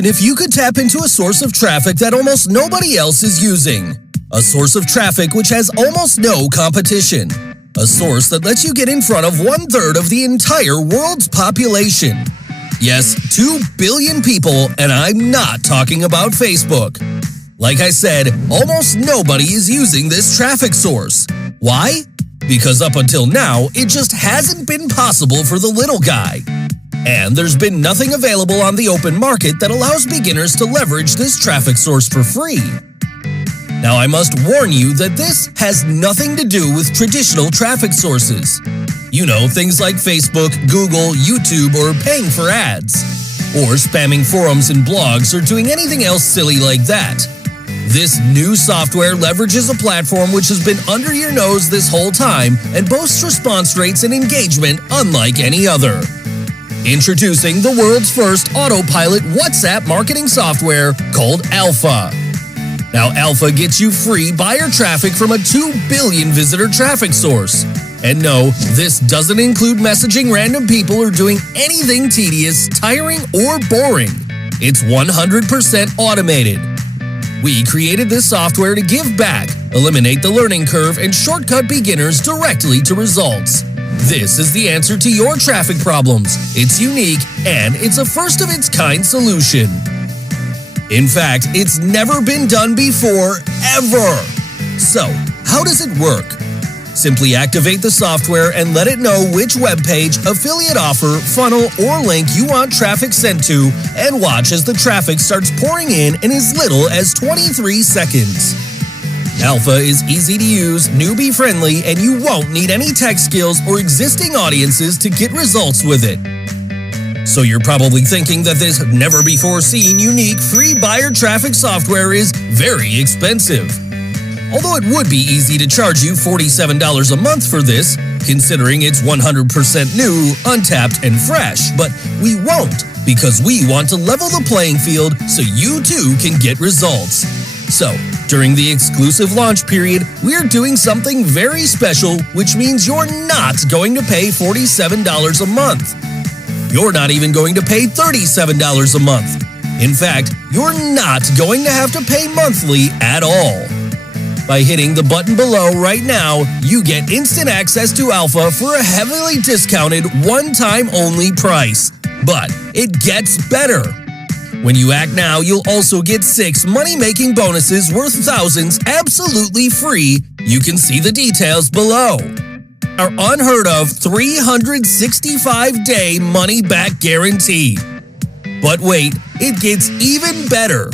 Imagine if you could tap into a source of traffic that almost nobody else is using. A source of traffic which has almost no competition. A source that lets you get in front of 1/3 of the entire world's population. Yes, 2 billion people, and I'm not talking about Facebook. Like I said, almost nobody is using this traffic source. Why? Because up until now, it just hasn't been possible for the little guy. And there's been nothing available on the open market that allows beginners to leverage this traffic source for free. Now, I must warn you that this has nothing to do with traditional traffic sources. You know, things like Facebook, Google, YouTube, or paying for ads. Or spamming forums and blogs or doing anything else silly like that. This new software leverages a platform which has been under your nose this whole time and boasts response rates and engagement unlike any other. Introducing the world's first autopilot WhatsApp marketing software called Alpha. Now, Alpha gets you free buyer traffic from a 2 billion visitor traffic source. And no, this doesn't include messaging random people or doing anything tedious, tiring, or boring. It's 100% automated. We created this software to give back, eliminate the learning curve, and shortcut beginners directly to results. This is the answer to your traffic problems. It's unique, and it's a first-of-its-kind solution. In fact, it's never been done before, ever. So, how does it work? Simply activate the software and let it know which web page, affiliate offer, funnel, or link you want traffic sent to, and watch as the traffic starts pouring in as little as 23 seconds. Alpha is easy to use, newbie-friendly, and you won't need any tech skills or existing audiences to get results with it. So you're probably thinking that this never-before-seen, unique, free buyer traffic software is very expensive. Although it would be easy to charge you $47 a month for this, considering it's 100% new, untapped, and fresh, but we won't, because we want to level the playing field so you too can get results. So, during the exclusive launch period, we're doing something very special, which means you're not going to pay $47 a month. You're not even going to pay $37 a month. In fact, you're not going to have to pay monthly at all. By hitting the button below right now, you get instant access to Alpha for a heavily discounted, one-time only price. But it gets better. When you act now, you'll also get 6 money-making bonuses worth thousands absolutely free. You can see the details below. Our unheard of 365-day money-back guarantee. But wait, it gets even better.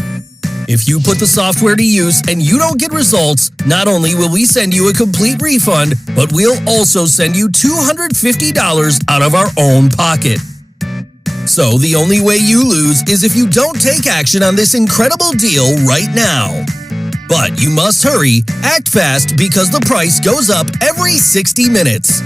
If you put the software to use and you don't get results, not only will we send you a complete refund, but we'll also send you $250 out of our own pocket. So the only way you lose is if you don't take action on this incredible deal right now. But you must hurry, act fast, because the price goes up every 60 minutes.